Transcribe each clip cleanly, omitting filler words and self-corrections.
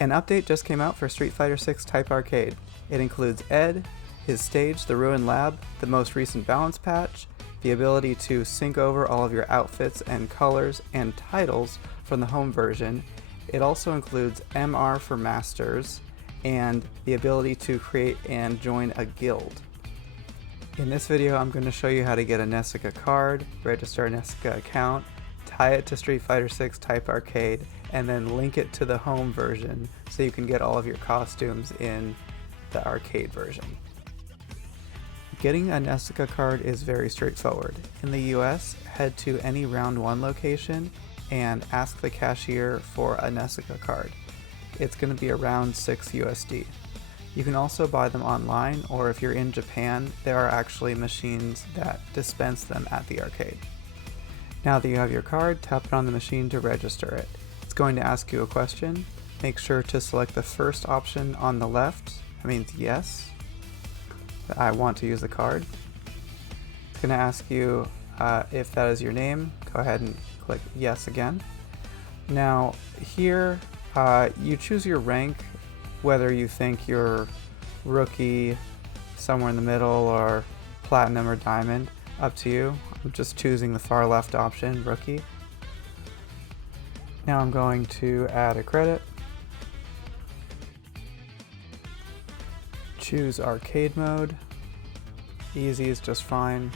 An update just came out for Street Fighter 6 Type Arcade. It includes Ed, his stage, the Ruin Lab, the most recent balance patch, the ability to sync over all of your outfits and colors and titles from the home version. It also includes MR for Masters, and the ability to create and join a guild. In this video, I'm going to show you how to get a Nessica card, register a Nessica account, tie it to Street Fighter 6 Type Arcade, and then link it to the home version so you can get all of your costumes in the arcade version. Getting a Nessica card is very straightforward. In the US, head to any Round 1 location and ask the cashier for a Nessica card. It's going to be around 6 USD. You can also buy them online, or if you're in Japan, there are actually machines that dispense them at the arcade. Now that you have your card, tap it on the machine to register it. It's going to ask you a question. Make sure to select the first option on the left. That means yes, I want to use the card. It's going to ask you if that is your name. Go ahead and click yes again. Now here, you choose your rank, whether you think you're rookie, somewhere in the middle, or platinum or diamond. Up to you. I'm just choosing the far left option, rookie. Now I'm going to add a credit. Choose arcade mode. Easy is just fine.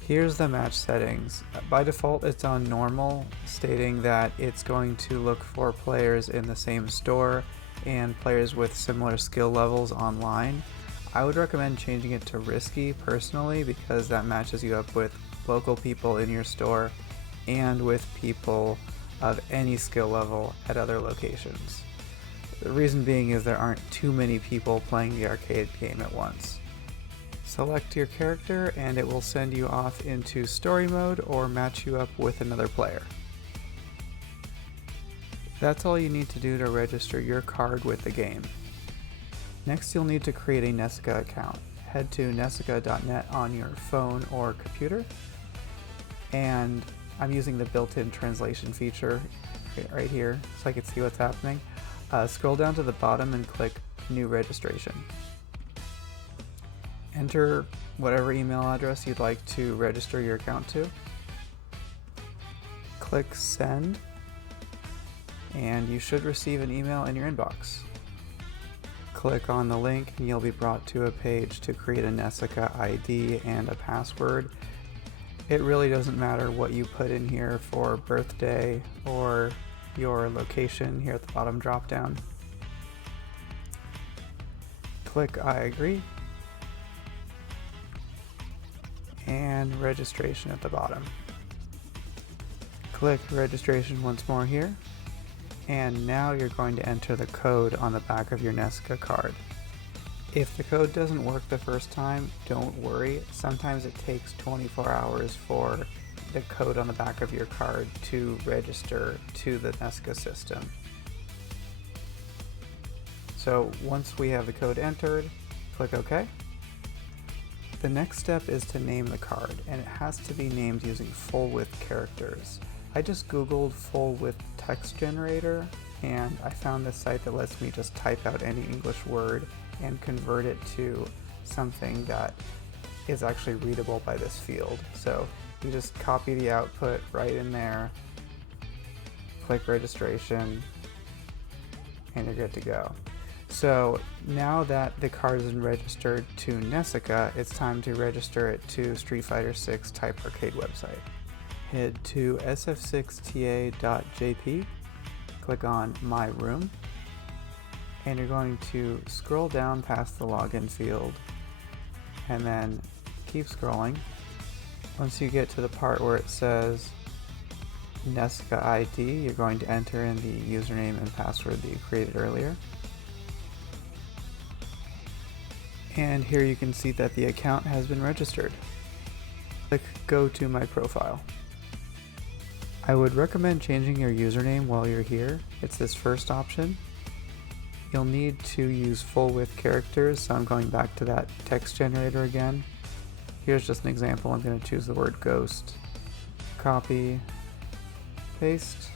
Here's the match settings. By default, it's on normal, stating that it's going to look for players in the same store and players with similar skill levels online. I would recommend changing it to risky personally, because that matches you up with local people in your store and with people of any skill level at other locations. The reason being is there aren't too many people playing the arcade game at once. Select your character and it will send you off into story mode or match you up with another player. That's all you need to do to register your card with the game. Next, you'll need to create a Nessica account. Head to nessica.net on your phone or computer, and I'm using the built-in translation feature right here so I can see what's happening. Scroll down to the bottom and click New Registration. Enter whatever email address you'd like to register your account to. Click Send, and you should receive an email in your inbox. Click on the link and you'll be brought to a page to create a Nessica ID and a password. It really doesn't matter what you put in here for birthday or your location here at the bottom drop down. Click I agree and registration at the bottom. Click registration once more here. And now you're going to enter the code on the back of your Nessica card. If the code doesn't work the first time, don't worry. Sometimes it takes 24 hours for the code on the back of your card to register to the Nessica system. So once we have the code entered, click OK. The next step is to name the card, and it has to be named using full width characters. I just googled full width text generator and I found this site that lets me just type out any English word and convert it to something that is actually readable by this field. So you just copy the output right in there, click registration, and you're good to go. So now that the card is registered to Nessica, it's time to register it to Street Fighter 6 Type Arcade website. Head to sf6ta.jp, click on My Room, and you're going to scroll down past the login field and then keep scrolling. Once you get to the part where it says Nessica ID, you're going to enter in the username and password that you created earlier. And here you can see that the account has been registered. Click Go to My Profile. I would recommend changing your username while you're here. It's this first option. You'll need to use full width characters, so I'm going back to that text generator again. Here's just an example. I'm going to choose the word ghost. Copy, paste,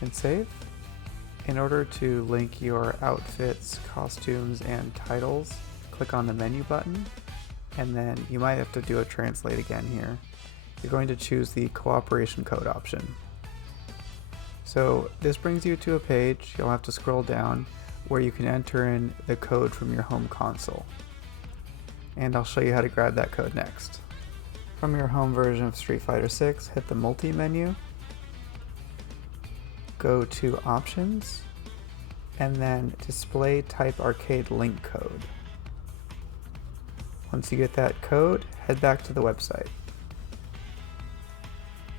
and save. In order to link your outfits, costumes, and titles, click on the menu button, and then you might have to do a translate again here. You're going to choose the cooperation code option. So this brings you to a page, you'll have to scroll down, where you can enter in the code from your home console. And I'll show you how to grab that code next. From your home version of Street Fighter 6, hit the multi menu, go to options, and then display type arcade link code. Once you get that code, head back to the website.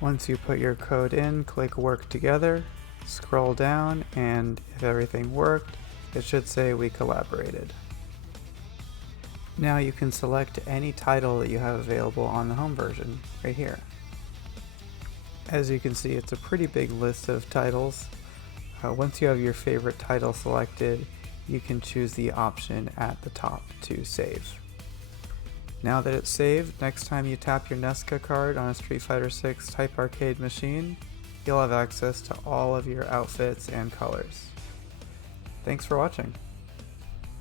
Once you put your code in, click work together, scroll down, and if everything worked, it should say we collaborated. Now you can select any title that you have available on the home version, right here. As you can see, it's a pretty big list of titles. Once you have your favorite title selected, you can choose the option at the top to save. Now that it's saved, next time you tap your Nesca card on a Street Fighter 6 Type Arcade machine, you'll have access to all of your outfits and colors. Thanks for watching.